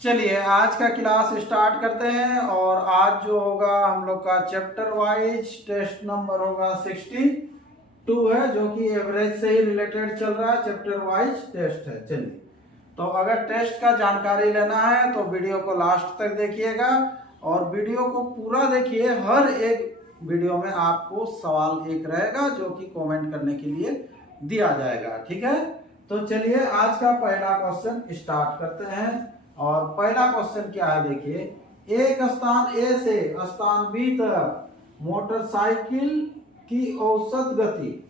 चलिए आज का क्लास स्टार्ट करते हैं। और आज जो होगा हम लोग का चैप्टर वाइज टेस्ट नंबर होगा 62 है, जो कि एवरेज से ही रिलेटेड चल रहा है। चैप्टर वाइज टेस्ट है। चलिए, तो अगर टेस्ट का जानकारी लेना है तो वीडियो को लास्ट तक देखिएगा और वीडियो को पूरा देखिए। हर एक वीडियो में आपको सवाल एक रहेगा जो कि कमेंट करने के लिए दिया जाएगा। ठीक है, तो चलिए आज का पहला क्वेश्चन स्टार्ट करते हैं। और पहला क्वेश्चन क्या है, देखिए, एक स्थान ए से स्थान बी तक मोटरसाइकिल की औसत गति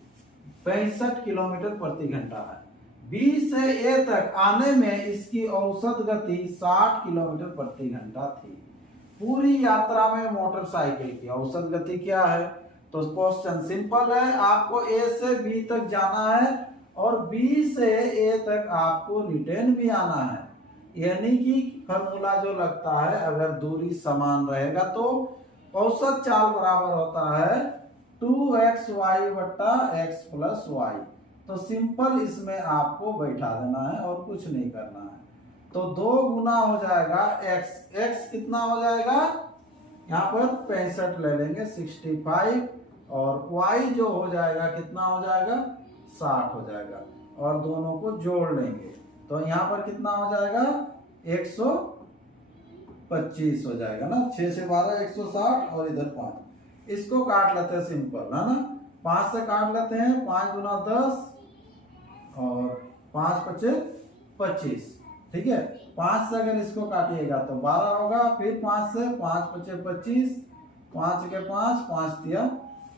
65 किलोमीटर प्रति घंटा है। बी से ए तक आने में इसकी औसत गति 60 किलोमीटर प्रति घंटा थी। पूरी यात्रा में मोटरसाइकिल की औसत गति क्या है? तो क्वेश्चन सिंपल है, आपको ए से बी तक जाना है और बी से ए तक आपको रिटर्न भी आना है। यानी कि फॉर्मूला जो लगता है, अगर दूरी समान रहेगा तो औसत चाल बराबर होता है 2xy बट्टा x प्लस y। तो सिंपल इसमें आपको बैठा देना है और कुछ नहीं करना है। तो 2 गुना हो जाएगा x कितना हो जाएगा, यहाँ पर 65 ले लेंगे 65, और y जो हो जाएगा कितना हो जाएगा 60 हो जाएगा, और दोनों को जोड़ लेंगे तो यहाँ पर कितना हो जाएगा 125 हो जाएगा ना। 6 से 12 160 और इधर 5। इसको काट लेते हैं सिंपल, है ना। 5 से काट लेते हैं, 5 गुना 10 और 5 पचे 25। ठीक है, 5 से अगर इसको काटिएगा तो 12 होगा। फिर 5 से 5 पचे 25, 5 के 5, 5 तिया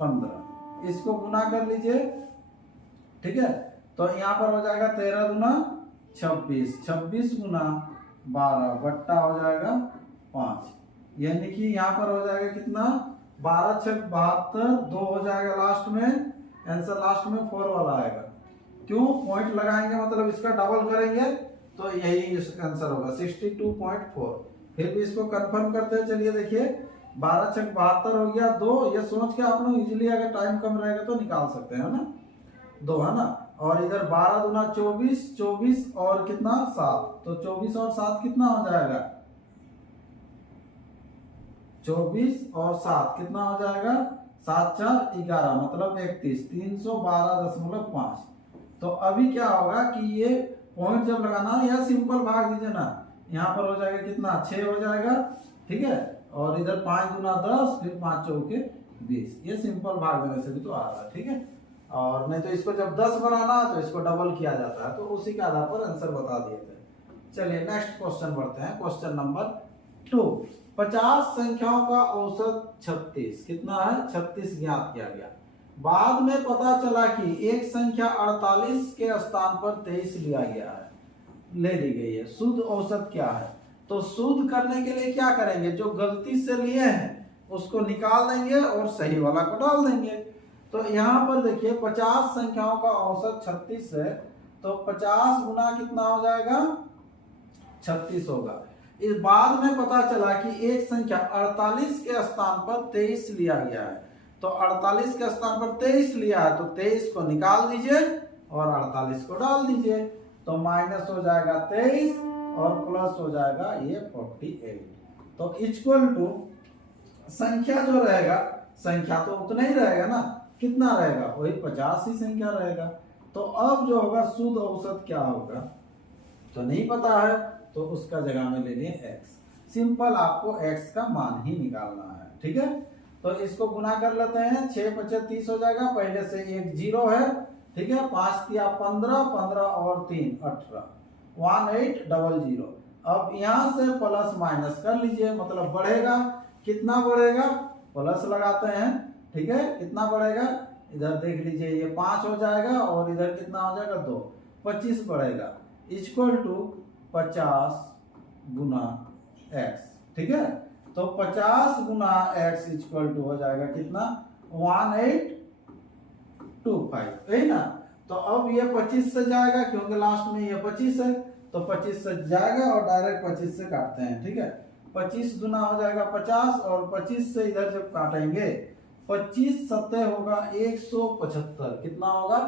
15। इसको गुना कर लीजिए। ठीक है, तो यहाँ पर हो जाएगा 13 गुना 26, 26 गुना 12 बट्टा हो जाएगा 5। यानी कि यहाँ पर हो जाएगा कितना, 12 6 72, 2 हो जाएगा लास्ट में। आंसर लास्ट में 4 वाला आएगा। क्यों? पॉइंट लगाएंगे मतलब इसका डबल करेंगे तो यही इसका आंसर होगा 62.4। फिर भी इसको कंफर्म करते हैं। चलिए देखिए, 12 6 72 हो गया 2। ये सोच के आप लोग इजिली अगर टाइम कम रहेगा तो निकाल सकते हैं ना, 2 है ना। और इधर 12 दूना 24, 24 और कितना 7, तो 24 और 7 कितना हो जाएगा, 24 और 7 कितना हो जाएगा, 7 4 11 मतलब 31, 312.5। तो अभी क्या होगा कि ये पॉइंट जब लगाना है या सिंपल भाग दीजिए ना, यहाँ पर हो जाएगा कितना 6 हो जाएगा। ठीक है, और इधर 5 गुना 10, फिर 5 चौके 20। ये सिंपल भाग देने से भी तो आ रहा है। ठीक है, और नहीं तो इसको जब 10 बनाना तो इसको डबल किया जाता है, तो उसी के आधार पर आंसर बता दिए थे। चलिए नेक्स्ट क्वेश्चन बढ़ते हैं। क्वेश्चन नंबर 2, 50 संख्याओं का औसत 36 कितना है, 36 ज्ञात किया गया। बाद में पता चला कि एक संख्या 48 के स्थान पर 23 लिया गया है, ले ली गई है। शुद्ध औसत क्या है? तो शुद्ध करने के लिए क्या करेंगे, जो गलती से लिए हैं उसको निकाल देंगे और सही वाला को डाल देंगे। तो यहाँ पर देखिए 50 संख्याओं का औसत 36 है, तो 50 गुना कितना हो जाएगा 36 होगा। इस बाद में पता चला कि एक संख्या 48 के स्थान पर 23 लिया गया है। तो 48 के स्थान पर 23 लिया है तो 23 को निकाल दीजिए और 48 को डाल दीजिए, तो माइनस हो जाएगा 23 और प्लस हो जाएगा ये 48। तो इक्वल टू संख्या जो रहेगा, संख्या तो उतना ही रहेगा ना, कितना रहेगा, वही 50 ही संख्या रहेगा। तो अब जो होगा शुद्ध औसत क्या होगा तो नहीं पता है, तो उसका जगह में ले लिए x। सिंपल आपको x का मान ही निकालना है। ठीक है, तो इसको गुना कर लेते हैं। 6 5 30 हो जाएगा, पहले से एक 0 है। ठीक है, 5 तिया 15, 15 और 3 18, 1800। अब यहाँ से प्लस माइनस कर लीजिए, मतलब बढ़ेगा। कितना बढ़ेगा, प्लस लगाते हैं। ठीक है, कितना बढ़ेगा, इधर देख लीजिए ये 5 हो जाएगा और इधर कितना हो जाएगा 2, 25 बढ़ेगा। इक्वल टू 50 गुना x। ठीक है, तो 50 गुना x इक्वल टू हो जाएगा कितना 1825, यही ना। तो अब ये 25 से जाएगा क्योंकि लास्ट में ये 25 है, तो 25 से जाएगा और डायरेक्ट 25 से काटते हैं। ठीक है, 25 गुना हो जाएगा 50 और 25 से इधर जब काटेंगे 25 सत्ते होगा 175। कितना होगा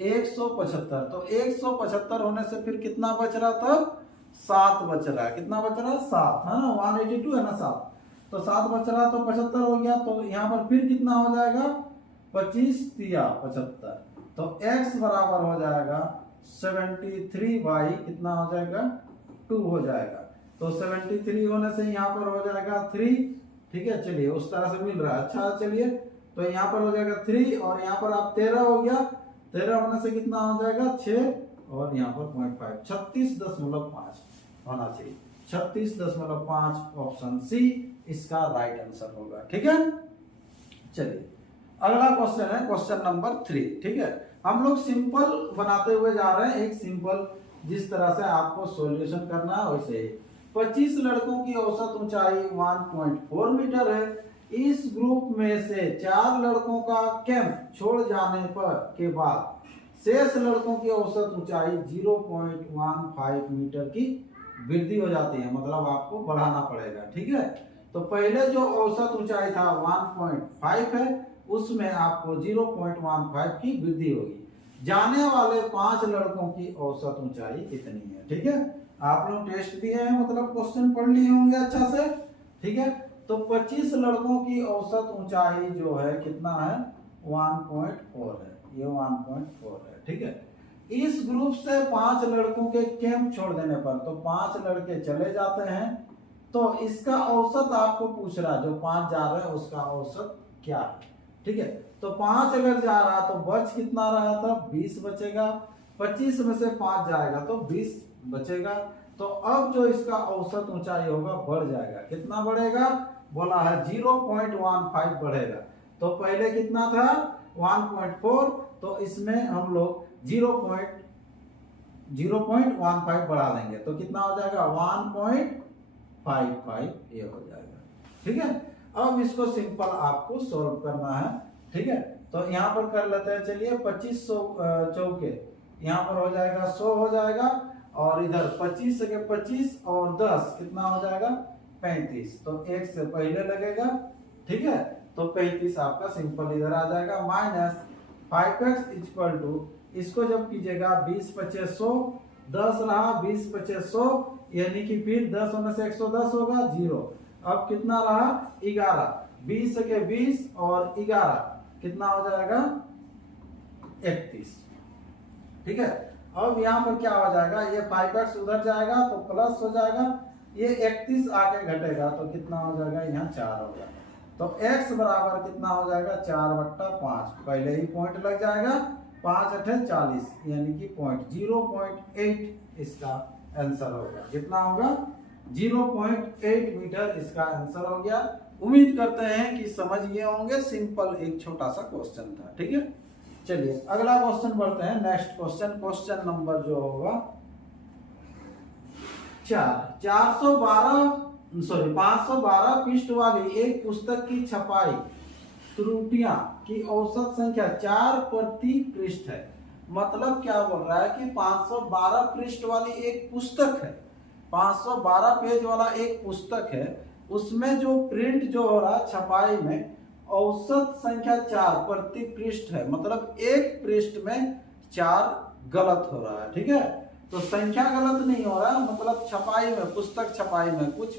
175। तो 175 होने से फिर कितना बच रहा था 7 बच रहा है। कितना बच रहा है? 7 है ना, 182 है ना 7, तो 7 बच रहा है तो 75 हो गया। तो यहाँ पर फिर कितना हो जाएगा? 25 तिया 75, तो x बराबर हो जाएगा 73 बाई कितना हो जाएगा? 2 हो जाएगा। तो 73 होने से यहाँ पर हो जाएगा 3, ठीक है। चलिए उस तरह से मिल रहा है। अच्छा चलिए, तो यहाँ पर हो जाएगा 3 और यहाँ पर आप 13 हो गया, 13 होने से कितना हो जाएगा? 6 और यहाँ पर 0.5, 36.5 होना चाहिए। 36.5 ऑप्शन सी इसका राइट आंसर होगा, ठीक है। चलिए अगला क्वेश्चन है क्वेश्चन नंबर 3, ठीक है। हम लोग सिंपल बनाते हुए जा रहे हैं, एक सिंपल जिस तरह से आपको सॉल्यूशन करना है वैसे ही। 25 लड़कों की औसत ऊंचाई 1.4 मीटर है। इस ग्रुप में से 4 लड़कों का कैंप छोड़ जाने पर के बाद शेष लड़कों की औसत ऊंचाई 0.15 मीटर की वृद्धि हो जाती है, मतलब आपको बढ़ाना पड़ेगा, ठीक है। तो पहले जो औसत ऊंचाई था 1.5 है, उसमें आपको 0.15 की वृद्धि होगी। जाने वाले 5 लड़कों की औसत ऊंचाई कितनी है, ठीक है। आप लोग टेस्ट दिए हैं, मतलब क्वेश्चन पढ़ लिए होंगे अच्छा से, ठीक है। तो 25 लड़कों की औसत ऊंचाई जो है कितना है? 1.4 है, ये 1.4 है, ठीक है। इस ग्रुप से 5 लड़कों के कैंप छोड़ देने पर, तो 5 लड़के चले जाते हैं, तो इसका औसत आपको पूछ रहा है, जो 5 जा रहे हैं उसका औसत क्या है, ठीक है। तो 5 अगर जा रहा तो बच कितना रहा था? 20 बचेगा। 25 में से 5 जाएगा तो 20 बचेगा। तो अब जो इसका औसत ऊंचाई होगा बढ़ जाएगा। कितना बढ़ेगा? बोला है 0.15 बढ़ेगा। तो पहले कितना था? 1.4, तो इसमें हम लोग 0.15 बढ़ा देंगे तो कितना हो जाएगा? 1.55 ये हो जाएगा, ठीक है। अब इसको सिंपल आपको सॉल्व करना है, ठीक है। तो यहाँ पर कर लेते हैं, चलिए 25 चौके यहाँ पर हो जाएगा 100 हो जाएगा, और इधर 25 के 25 और 10 कितना हो जाएगा? 35, तो 1 से पहले लगेगा, ठीक है। तो 35 आपका सिंपल इधर आ जाएगा, माइनस 5x इक्वल टू, इसको जब कीजिएगा 20 25 100, 10 रहा, 20 25 100, यानी कि फिर 10 होने से 110 होगा, 0। अब कितना रहा? 11, 20 के 20 और 11 कितना हो जाएगा? 31, ठीक है। अब यहाँ पर क्या हो जाएगा? ये 5x उधर जाएगा तो प्लस हो जाएगा, ये 31 आगे घटेगा तो कितना हो जाएगा? यहाँ 4 होगा। तो x बराबर कितना हो जाएगा? 4/5, पहले ही पॉइंट लग जाएगा, 5 8 40, यानी कि 0.8 इसका आंसर होगा। कितना होगा? 0.8 मीटर इसका आंसर हो गया। उम्मीद करते हैं कि समझ गए होंगे, सिंपल एक छोटा सा क्वेश्चन था, ठीक है। चलिए अगला क्वेश्चन बढ़ते हैं, नेक्स्ट क्वेश्चन, क्वेश्चन नंबर जो होगा 512 पृष्ठ वाली एक पुस्तक की छपाई त्रुटियां की औसत संख्या 4 प्रति पृष्ठ है। मतलब क्या बोल रहा है कि 512 पृष्ठ वाली एक पुस्तक है, 512 पेज वाला एक पुस्तक है, उसमें जो प्रिंट जो हो रहा है छपाई में औसत संख्या 4 प्रति पृष्ठ है। मतलब एक पृष्ठ में 4 गलत हो रहा है, ठीक है। तो संख्या गलत नहीं हो रहा है, मतलब छपाई में, पुस्तक छपाई में कुछ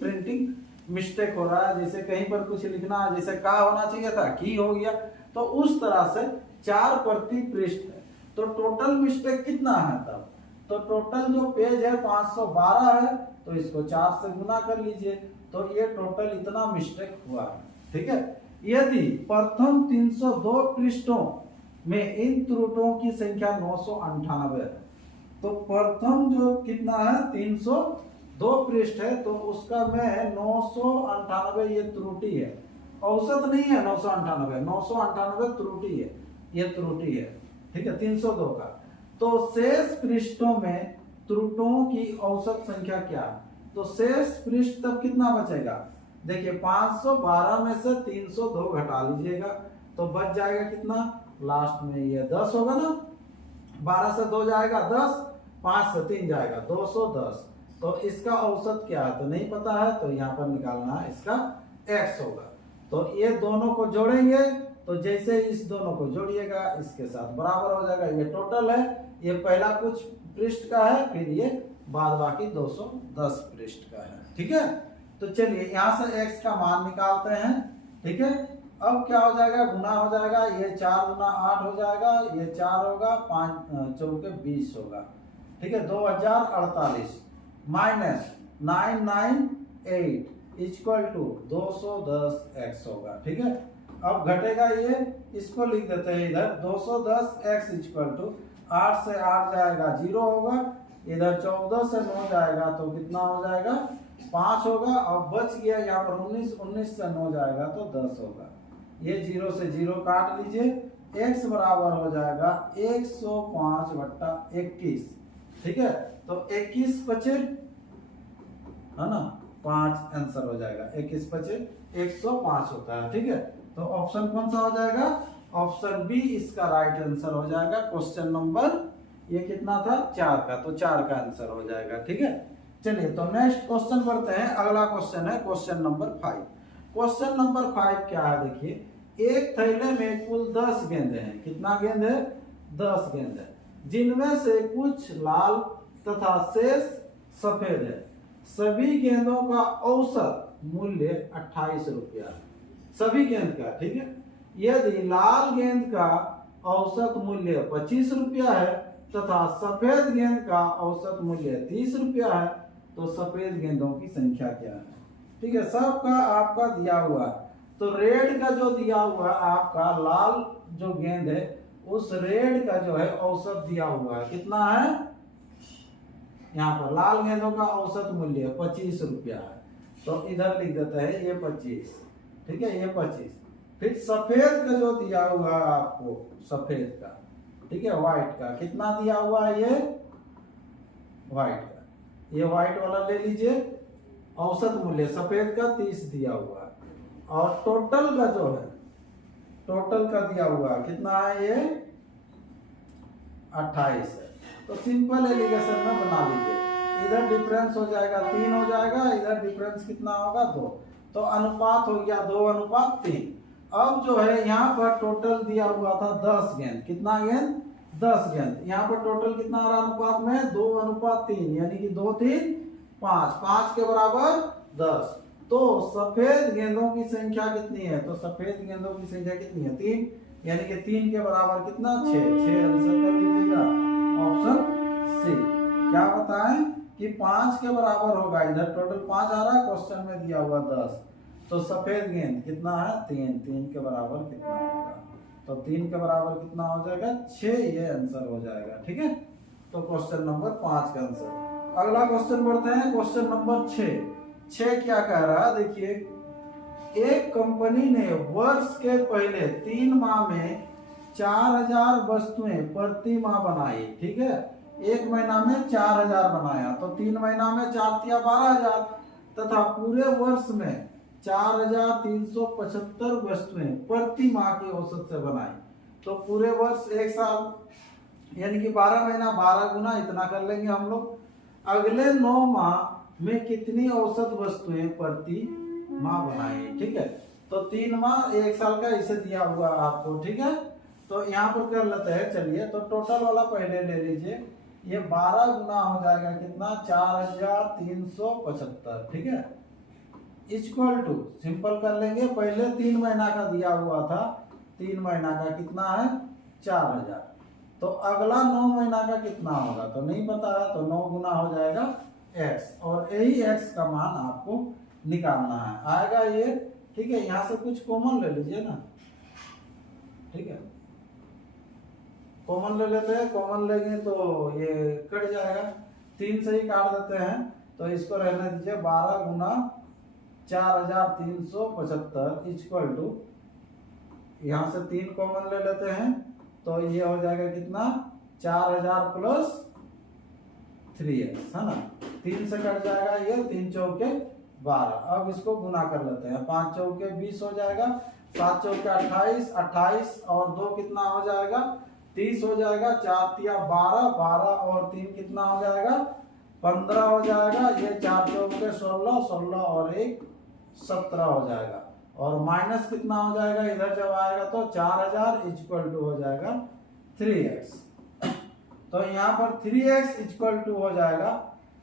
प्रिंटिंग मिस्टेक हो रहा है, जैसे कहीं पर कुछ लिखना है, जैसे का होना चाहिए था की हो गया, तो उस तरह से 4 प्रति पृष्ठ है। तो टोटल मिस्टेक कितना है तब? तो टोटल जो पेज है 512 है, तो इसको 4 से गुना कर लीजिए, तो ये टोटल इतना मिस्टेक हुआ है, ठीक है। यदि प्रथम 302 पृष्ठों में इन त्रुटियों की संख्या 998 है, तो प्रथम जो कितना है 302 पृष्ठ है, तो उसका में 998 ये त्रुटि है, औसत नहीं है 998 त्रुटि है, ये त्रुटि है, ठीक है 302 का। तो शेष पृष्ठों में त्रुटियों की औसत संख्या क्या है? तो शेष पृष्ठ तब कितना बचेगा? देखिए 512 में से 302 घटा लीजिएगा तो बच जाएगा कितना? लास्ट में ये 10 होगा ना, 12 से 2 जाएगा 10, 5 से 3 जाएगा 210। तो इसका औसत क्या है तो नहीं पता है, तो यहाँ पर निकालना है, इसका x होगा। तो ये दोनों को जोड़ेंगे, तो जैसे इस दोनों को जोड़िएगा इसके साथ बराबर हो जाएगा। ये टोटल है, ये पहला कुछ पृष्ठ का है, फिर ये बाद बाकी 210 पृष्ठ का है। ठीक है, तो चलिए यहाँ से x का मान निकालते हैं। ठीक है, अब क्या हो जाएगा, गुना हो जाएगा, ये 4 गुना 8 हो जाएगा, ये 4 होगा, 5 चौके 20 होगा। ठीक है, 2048 माइनस 998 इक्वल टू 210x होगा। ठीक है, अब घटेगा ये, इसको लिख देते हैं इधर 210x इक्वल टू 8 से 8 जाएगा 0 होगा, इधर 14 से 9 जाएगा तो कितना हो जाएगा 5 होगा, और बच गया यहाँ पर 19, 19 से 9 जाएगा तो 10 होगा। ये 0 से 0 काट लीजिए, x बराबर हो जाएगा 105/21। ठीक है, तो 21 बचे है ना, 5 आंसर हो जाएगा, 21 बचे 105 होता है। ठीक है, तो ऑप्शन कौन सा हो जाएगा, ऑप्शन बी इसका राइट आंसर हो जाएगा। क्वेश्चन नंबर ये कितना था 4 का, तो 4 का आंसर हो जाएगा। ठीक है, चलिए तो नेक्स्ट क्वेश्चन बढ़ते हैं। अगला क्वेश्चन है क्वेश्चन नंबर 5। क्वेश्चन नंबर 5 क्या है, देखिए एक थैले में कुल 10 गेंद हैं। कितना गेंद है, 10 गेंद है, जिनमें से कुछ लाल तथा शेष सफेद है। सभी गेंदों का औसत मूल्य 28 रुपया है, सभी गेंद का। ठीक है, यदि लाल गेंद का औसत मूल्य 25 रुपया है तथा सफेद गेंद का औसत मूल्य 30 रुपया है, तो सफेद गेंदों की संख्या क्या है। ठीक है, सबका आपका दिया हुआ है, तो रेड का जो दिया हुआ है आपका, लाल जो गेंद है उस रेड का जो है औसत दिया हुआ है, कितना है, यहाँ पर लाल गेंदों का औसत मूल्य 25 रुपया है, तो इधर लिख देते हैं ये 25। ठीक है, ये 25। फिर सफेद का जो दिया हुआ है आपको, सफेद का, ठीक है, व्हाइट का कितना दिया हुआ है, ये व्हाइट का, ये व्हाइट वाला ले लीजिए, औसत मूल्य सफेद का 30 दिया हुआ है, और टोटल का जो है, टोटल का दिया हुआ है कितना है, ये 28 है। तो सिंपल एलिगेशन में बना लीजिए, इधर डिफरेंस हो जाएगा 3 हो जाएगा, इधर डिफरेंस कितना होगा 2, तो अनुपात हो गया 2:3। अब जो है यहाँ पर टोटल दिया हुआ था 10 गेंद, कितना गेंद, 10 गेंद, यहाँ पर टोटल कितना आ रहा अनुपात में 2:3, यानी कि 2 3 5, 5 के बराबर 10। तो सफेद गेंदों की संख्या कितनी है, तो सफेद गेंदों की संख्या कितनी है 3, यानी कि 3 के बराबर कितना 6, 6 आंसर कर लीजिएगा ऑप्शन सी। क्या बताएं कि 5 के बराबर होगा, इधर टोटल 5 आ रहा है, क्वेश्चन में दिया हुआ 10, तो सफेद गेंद कितना है 3, 3 के बराबर कितना होगा, तो 3 के बराबर कितना हो जाएगा 6, ये आंसर हो जाएगा। ठीक है, तो क्वेश्चन नंबर 5 का आंसर। अगला क्वेश्चन बढ़ते हैं, क्वेश्चन नंबर 6 क्या कह रहा है, देखिए एक कंपनी ने वर्ष के पहले 3 माह में 4000 वस्तुएं प्रति माह बनाई। ठीक है, एक महीना में 4000 बनाया, तो 3 महीना में 4 तिया 12000, तथा पूरे वर्ष में 4375 वस्तुएं प्रति माह की औसत से बनाई। तो पूरे वर्ष एक साल यानी कि 12 महीना, 12 गुना इतना कर लेंगे हम लोग। अगले 9 माह में कितनी औसत वस्तुएं प्रति माह बनाई। ठीक है, तो 3 माह 1 साल का इसे दिया हुआ आपको। ठीक है, तो यहाँ पर कर लेते हैं, चलिए तो टोटल वाला पहले ले लीजिए, ये 12 गुना हो जाएगा कितना 4375। ठीक है, इक्वल टू सिंपल कर लेंगे, पहले 3 महीना का दिया हुआ था, 3 महीना का कितना है 4000, तो अगला 9 महीना का कितना होगा तो नहीं पता है, तो 9 गुना हो जाएगा x, और यही x का मान आपको निकालना है, आएगा ये। ठीक है, यहाँ से कुछ कॉमन ले लीजिए ना। ठीक है, कॉमन ले लेते हैं, कॉमन लेंगे तो ये कट जाएगा, 3 से ही काट देते हैं, तो इसको रहने दीजिए 12 गुना 4375 इक्वल टू, यहाँ से 3 कॉमन ले लेते हैं, तो ये हो जाएगा कितना 4000 प्लस 3x, है ना, 3 से कट जाएगा ये, 3 चौके 12। अब इसको गुना कर लेते हैं, 5 चौके 20 हो जाएगा, 7 चौके 28, 28 और 2 कितना हो जाएगा 30 हो जाएगा, 4 तिया 12, 12 और 3 कितना हो जाएगा 15 हो जाएगा, ये 4 चौके 16, 16 और 1 17 हो जाएगा, और माइनस कितना हो जाएगा इधर जब आएगा तो 4000 इक्वल टू हो जाएगा 3x। तो यहाँ पर 3x इक्वल टू हो जाएगा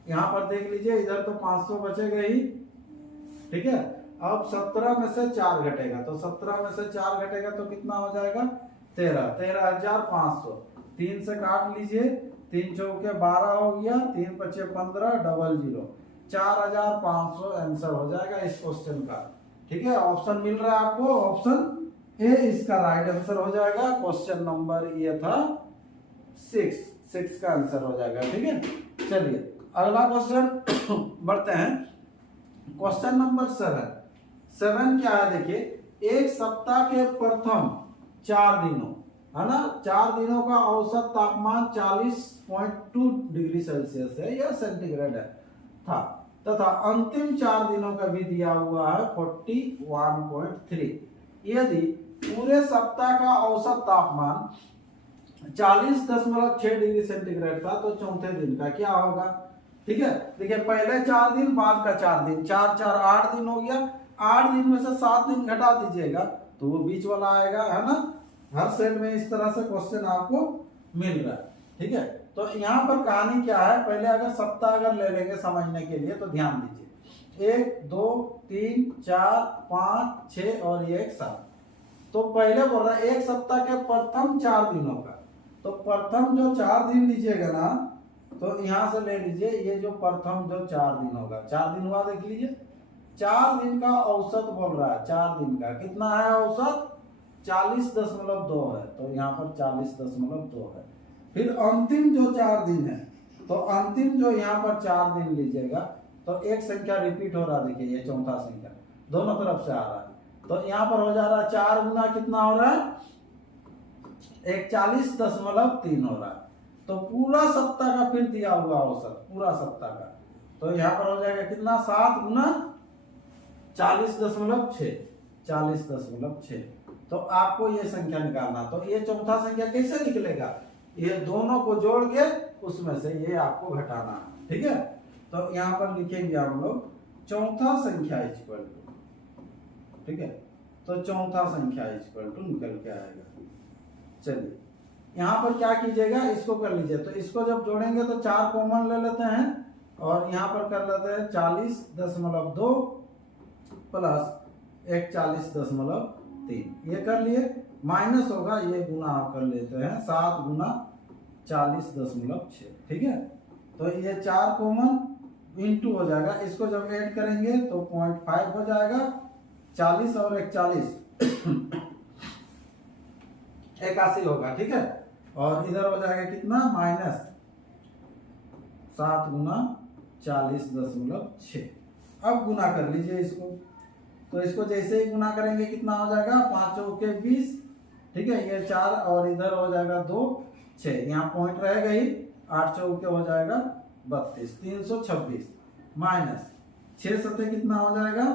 यहाँ पर देख लीजिए, इधर तो 500 बचेगा ही, ठीक है। अब 17 में से 4 घटेगा, तो 17 में से 4 घटेगा तो कितना हो जाएगा 13,500। 3 से काट लीजिए, 3 चौके 12 हो गया, 3 पचे 15, डबल 0, 4,500 आंसर हो जाएगा इस क्वेश्चन का, ठीक है। ऑप्शन मिल रहा है आपको, ऑप्शन ए इसका राइट आंसर हो जाएगा। क्वेश्चन नंबर ये था 6 का आंसर हो जाएगा, ठीक है। चलिए अगला क्वेश्चन बढ़ते हैं। क्वेश्चन नंबर 7 क्या है देखिए, एक सप्ताह के प्रथम 4 दिनों, है ना, 4 दिनों का औसत तापमान 40.2 डिग्री सेल्सियस है या सेंटीग्रेड है था, तथा अंतिम 4 दिनों का भी दिया हुआ है 41.3। यदि पूरे सप्ताह का औसत तापमान 40.6 डिग्री सेंटीग्रेड था तो चौथे दिन का क्या होगा, ठीक है। देखिए पहले 4 दिन, बाद का 4 दिन, 4 4 8 दिन हो गया। 8 दिन में से 7 दिन घटा दीजिएगा तो वो बीच वाला आएगा, है ना। हर सेट में इस तरह से क्वेश्चन आपको मिल रहा है, ठीक है। तो यहाँ पर कहानी क्या है, पहले अगर सप्ताह अगर ले लेंगे समझने के लिए तो ध्यान दीजिए, 1 2 3 4 5 6 और 1 7। तो पहले बोल रहा है एक सप्ताह के प्रथम 4 दिनों का, तो प्रथम जो 4 दिन लीजिएगा ना, तो यहां से ले लीजिए, ये जो प्रथम जो 4 दिन होगा, 4 दिन हुआ देख लीजिए, 4 दिन का औसत बोल रहा है, 4 दिन का कितना है औसत 40.2 है, तो यहाँ पर 40.2 है। फिर अंतिम जो 4 दिन है, तो अंतिम जो यहाँ पर 4 दिन लीजिएगा तो एक संख्या रिपीट हो रहा है, देखिए ये चौथा संख्या दोनों तरफ से आ रहा है, तो यहाँ पर हो जा रहा है 4 गुना कितना हो रहा है 41.3 हो रहा है। तो पूरा सप्ताह का फिर दिया हुआ औसत पूरा सप्ताह का, तो यहाँ पर हो जाएगा कितना 7 गुना 40.6, 40.6। तो आपको ये संख्या निकालना, तो ये चौथा संख्या कैसे निकलेगा, ये दोनों को जोड़ के उसमें से ये आपको घटाना है, ठीक है। तो यहाँ पर लिखेंगे हम लोग चौथा संख्या इक्वल टू, ठीक है, तो चौथा संख्या इक्वल टू निकल के आएगा। चलिए यहाँ पर क्या कीजिएगा, इसको कर लीजिए, तो इसको जब जोड़ेंगे तो 4 कॉमन ले लेते हैं और यहाँ पर कर लेते हैं 40.2 प्लस 41.3, ये कर लिए, माइनस होगा ये गुना आप कर लेते हैं 7 गुना 40.6, ठीक है। तो ये 4 कॉमन इंटू हो जाएगा, इसको जब ऐड करेंगे तो 0.5 हो जाएगा, 40 और 41 81 होगा, ठीक है। और इधर हो जाएगा कितना माइनस 7 गुना 40.6। अब गुना कर लीजिए इसको, तो इसको जैसे ही गुना करेंगे कितना हो जाएगा 5 चौके 20, ठीक है, ये 4 और इधर हो जाएगा 2 6, यहाँ पॉइंट रहेगा ही, 8 चौके हो जाएगा 32, 326 माइनस 6 सतह कितना हो जाएगा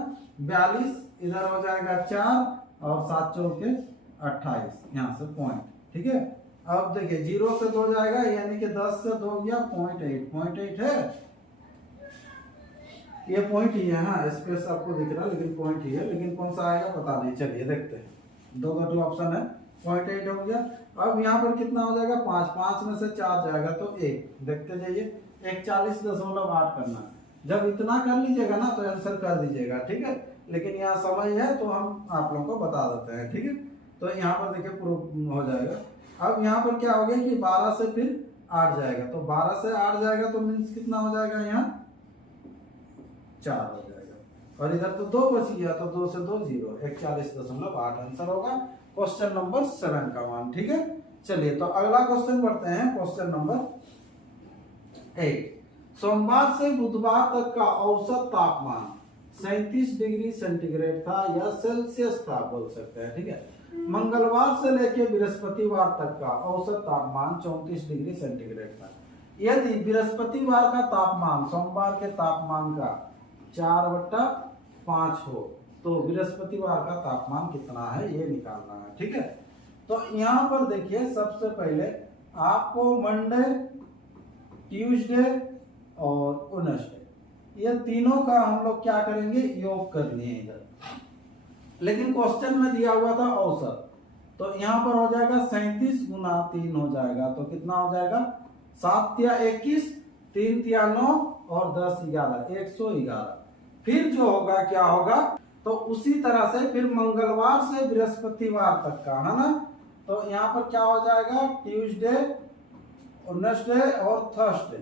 42, इधर हो जाएगा 4 और 7 चौके 28, यहाँ से पॉइंट, ठीक है। अब देखिए 0 से 2 जाएगा, यानी कि 10 से 2 गया 0.8 है, ये पॉइंट ही है ना, स्पेस आपको दिख रहा है लेकिन पॉइंट ही है, लेकिन कौन सा आएगा पता नहीं। चलिए देखते हैं, दो ऑप्शन है, 0.8 हो गया। अब यहाँ पर कितना हो जाएगा 5 में से 4 जाएगा तो 1, देखते जाइए 41.8 करना। जब इतना कर लीजिएगा ना तो आंसर कर दीजिएगा, ठीक है, लेकिन यहाँ समय है तो हम आप लोगों को बता देते हैं, ठीक है। तो यहाँ पर देखिए प्रूफ हो जाएगा। अब यहाँ पर क्या हो गया कि 12 से फिर 8 जाएगा, तो 12 से 8 जाएगा तो मीन्स कितना हो जाएगा यहाँ 4 हो जाएगा, और इधर तो 2 बच गया, तो 2 से 2 0, 41.8 आंसर होगा क्वेश्चन नंबर 7 का मान, ठीक है। चलिए तो अगला क्वेश्चन पढ़ते हैं, क्वेश्चन नंबर 8। सोमवार से बुधवार तक का औसत तापमान 37 डिग्री सेंटीग्रेड था या सेल्सियस था बोल सकते हैं, ठीक है। मंगलवार से लेकर बृहस्पतिवार तक का औसत तापमान 34 डिग्री सेंटीग्रेड था। यदि बृहस्पतिवार का तापमान सोमवार के तापमान का 4/5 हो तो बृहस्पतिवार का तापमान कितना है ये निकालना है, ठीक है। तो यहाँ पर देखिए सबसे पहले आपको मंडे, ट्यूसडे और वेडनेसडे ये तीनों का हम लोग क्या करेंगे योग कर लिए इधर, लेकिन क्वेश्चन में दिया हुआ था औसत, तो यहाँ पर हो जाएगा 37 गुना 3 हो जाएगा, तो कितना हो जाएगा 7 या 21, 3 या 9 और 10 11 111। फिर जो होगा क्या होगा, तो उसी तरह से फिर मंगलवार से बृहस्पतिवार तक का है ना, तो यहाँ पर क्या हो जाएगा, ट्यूसडे, वेडनेसडे और थर्सडे,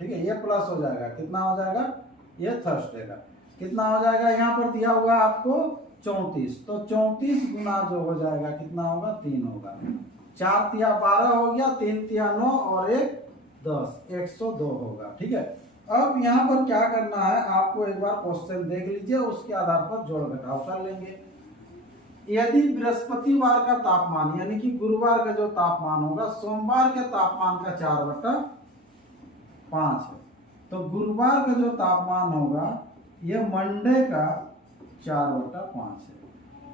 ठीक है, ये प्लस हो जाएगा, कितना हो जाएगा, ये थर्सडे का कितना हो जाएगा, यहाँ पर दिया हुआ है आपको 34, तो 34 गुना जो हो जाएगा कितना होगा, 3 होगा, 4 तिया 12 हो गया, 3 तिया 9 और 1 10, 102 होगा। ठीक है, अब यहाँ पर क्या करना है आपको, एक बार क्वेश्चन देख लीजिए, उसके आधार पर जोड़ घटाव कर लेंगे। यदि बृहस्पतिवार का तापमान यानी कि गुरुवार का जो तापमान होगा सोमवार के तापमान का 4/5 है, तो गुरुवार का जो तापमान होगा ये मंडे का 4/5 है,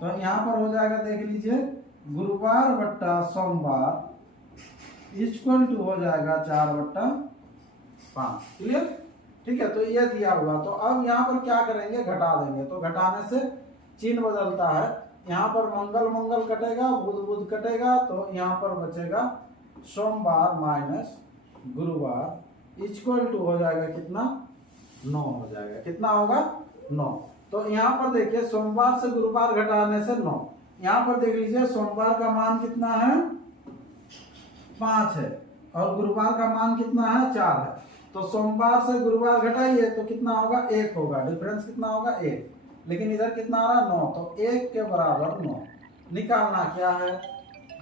तो यहाँ पर हो जाएगा, देख लीजिए, गुरुवार बट्टा सोमवार इक्वल टू हो जाएगा 4/5। क्लियर, ठीक है, तो ये दिया हुआ, तो अब यहाँ पर क्या करेंगे, घटा देंगे, तो घटाने से चिन्ह बदलता है, यहाँ पर मंगल मंगल कटेगा, बुध बुध कटेगा, तो यहाँ पर बचेगा सोमवार माइनस गुरुवार इक्वल टू हो जाएगा कितना, 9 हो जाएगा, कितना होगा, 9। तो यहाँ पर देखिए सोमवार से गुरुवार घटाने से 9, यहाँ पर देख लीजिए सोमवार का मान कितना है, 5 है, और गुरुवार का मान कितना है, 4 है, तो सोमवार से गुरुवार घटाइए तो कितना होगा, 1 होगा, डिफरेंस कितना होगा, 1, लेकिन इधर कितना आ रहा है, 9, तो 1 के बराबर 9 निकालना क्या है,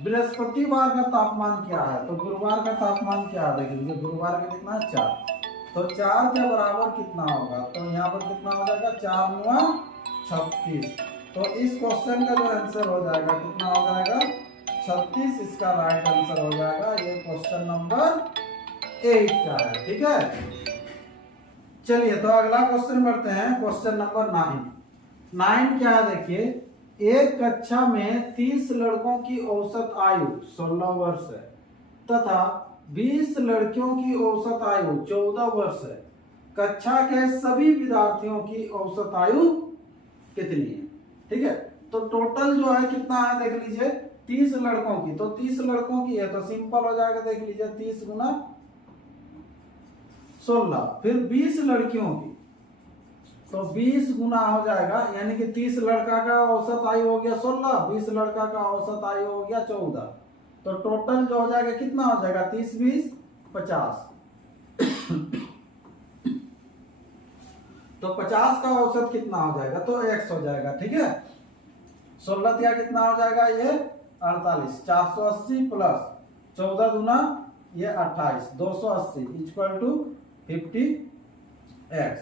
बृहस्पतिवार का तापमान क्या है, तो गुरुवार का तापमान क्या है, देख लीजिए, गुरुवार का कितना है, 4, तो 4 के बराबर कितना होगा, तो यहाँ पर कितना हो जाएगा, 4 9 36, तो इस क्वेश्चन का जो आंसर हो जाएगा कितना हो जाएगा, 36, इसका राइट आंसर हो जाएगा, ये क्वेश्चन नंबर 8 का है। ठीक है, चलिए तो अगला क्वेश्चन बढ़ते हैं, क्वेश्चन नंबर 9 क्या है, देखिए, एक कक्षा में 30 लड़कों की औसत आयु 16 वर्ष है तथा 20 लड़कियों की औसत आयु 14 वर्ष है, कक्षा के सभी विद्यार्थियों की औसत आयु कितनी है। ठीक है, तो टोटल जो है कितना है, देख लीजिए, 30 लड़कों की, तो 30 लड़कों की है तो सिंपल हो जाएगा, देख लीजिए, 30 गुना 16, फिर 20 लड़कियों की, तो 20 गुना हो जाएगा, यानी कि 30 लड़का का औसत आयु हो गया 16, 20 लड़का का औसत आयु हो गया 14, तो टोटल जो हो जाएगा कितना हो जाएगा, 30 20 50, तो 50 का औसत कितना हो जाएगा, तो x हो जाएगा। ठीक है, 16 दिया कितना हो जाएगा, ये 48, 480 प्लस 14 दूना ये 28, 280 इक्वल टू 50x,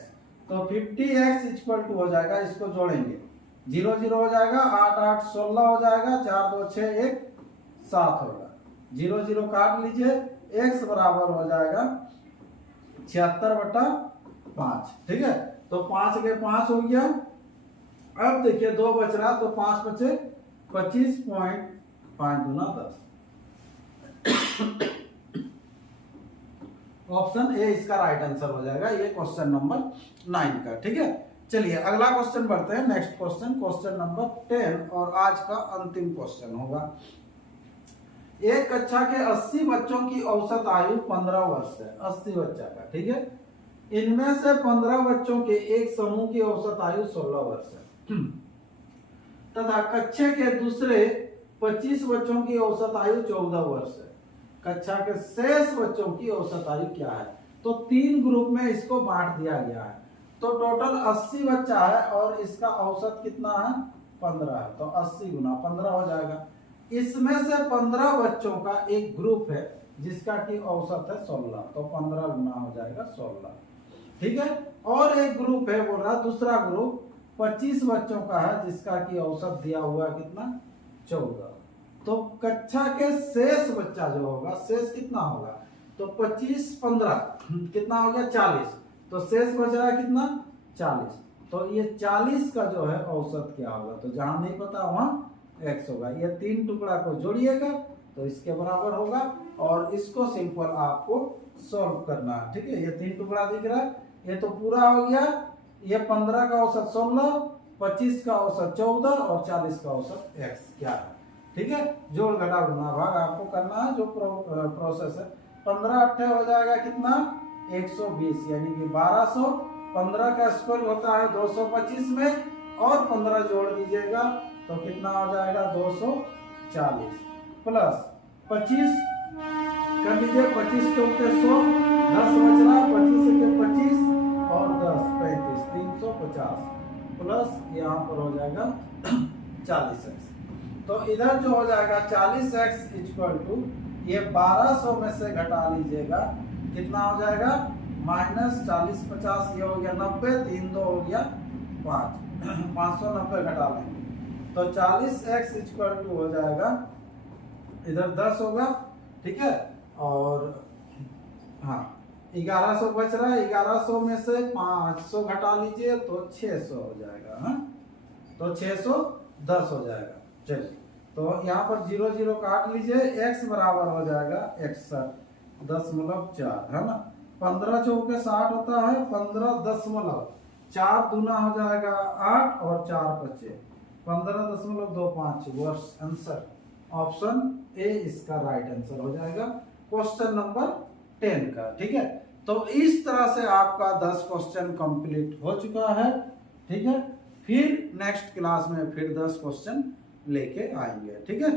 तो 50x इक्वल टू हो जाएगा, इसको जोड़ेंगे, 0 0 हो जाएगा, 8 8 16 हो जाएगा, 4 2 6 1 7 होगा, 0 0 काट लीजिए, x बराबर हो जाएगा 76/5। ठीक है, तो 5 के 5 हो गया, अब देखिए 2 बच रहा, तो 5 बचे 25.5 गुना 10, ऑप्शन ए इसका राइट आंसर हो जाएगा, ये क्वेश्चन नंबर 9 का। ठीक है, चलिए अगला क्वेश्चन बढ़ते हैं, नेक्स्ट क्वेश्चन, क्वेश्चन नंबर 10 और आज का अंतिम क्वेश्चन होगा। एक कक्षा के 80 बच्चों की औसत आयु 15 वर्ष है, 80 बच्चा का। ठीक है, इनमें से 15 बच्चों के एक समूह की औसत आयु 16 वर्ष है तथा कक्षा के दूसरे 25 बच्चों की औसत आयु 14 वर्ष है, कक्षा के शेष बच्चों की औसत आयु क्या है। तो 3 ग्रुप में इसको बांट दिया गया है, तो टोटल 80 बच्चा है और इसका औसत कितना है, 15 है, तो 80 गुना 15 हो जाएगा। इसमें से 15 बच्चों का एक ग्रुप है जिसका की औसत है 16, तो 15 गुना हो जाएगा 16। ठीक है, और एक ग्रुप है, बोल रहा दूसरा ग्रुप 25 बच्चों का है जिसका की औसत दिया हुआ है कितना, 14, तो कक्षा के शेष बच्चा जो होगा, शेष कितना होगा, तो 25 15 कितना हो गया 40, तो शेष बच रहा है कितना 40, तो ये 40 का जो है औसत क्या होगा, तो जहां नहीं पता वहां x होगा, ये 3 टुकड़ा को जोड़िएगा तो इसके बराबर होगा, और इसको सिंपल आपको सॉल्व करना है। ठीक है, ये 3 टुकड़ा दिख रहा है, ये तो पूरा हो गया, ये 15 का औसत 16, 25 का औसत 14 और 40 का औसत x क्या है। ठीक है, जोड़ घटा गुना भाग आपको करना है, जो प्रोसेस है। 15 8 हो जाएगा कितना 120 यानी कि 1200। 15 का स्क्वायर होता है 225 में और 15 जोड़ दीजिएगा तो कितना हो जाएगा 240 प्लस 25 कर लीजिए। 25 चौके 100, 10 बच रहा, 25 के 25 और 10 35 350 प्लस यहाँ पर हो जाएगा 40x। तो इधर जो हो जाएगा 40x इक्वल टू ये 1200 में से घटा लीजिएगा कितना हो जाएगा माइनस 40 50 ये हो गया 90, 3 2 हो गया 5 590 घटा लेंगे तो 40x इक्वल टू हो जाएगा इधर 10 होगा, ठीक है। और हाँ 1100 बच रहा है, 1100 में से 500 घटा लीजिए तो 600 हो जाएगा। हाँ तो 610 हो जाएगा। चलिए तो यहाँ पर 0 0 काट लीजिए, x बराबर हो जाएगा 61.4 है ना। 15 चौके 60 होता है, 15.4 दूना हो जाएगा 8 और 4 बचे 15.25 वर्ष आंसर ऑप्शन ए इसका राइट आंसर हो जाएगा क्वेश्चन नंबर 10 का, ठीक है। तो इस तरह से आपका 10 क्वेश्चन कंप्लीट हो चुका है, ठीक है। फिर नेक्स्ट क्लास में फिर 10 क्वेश्चन लेके आएंगे, ठीक है।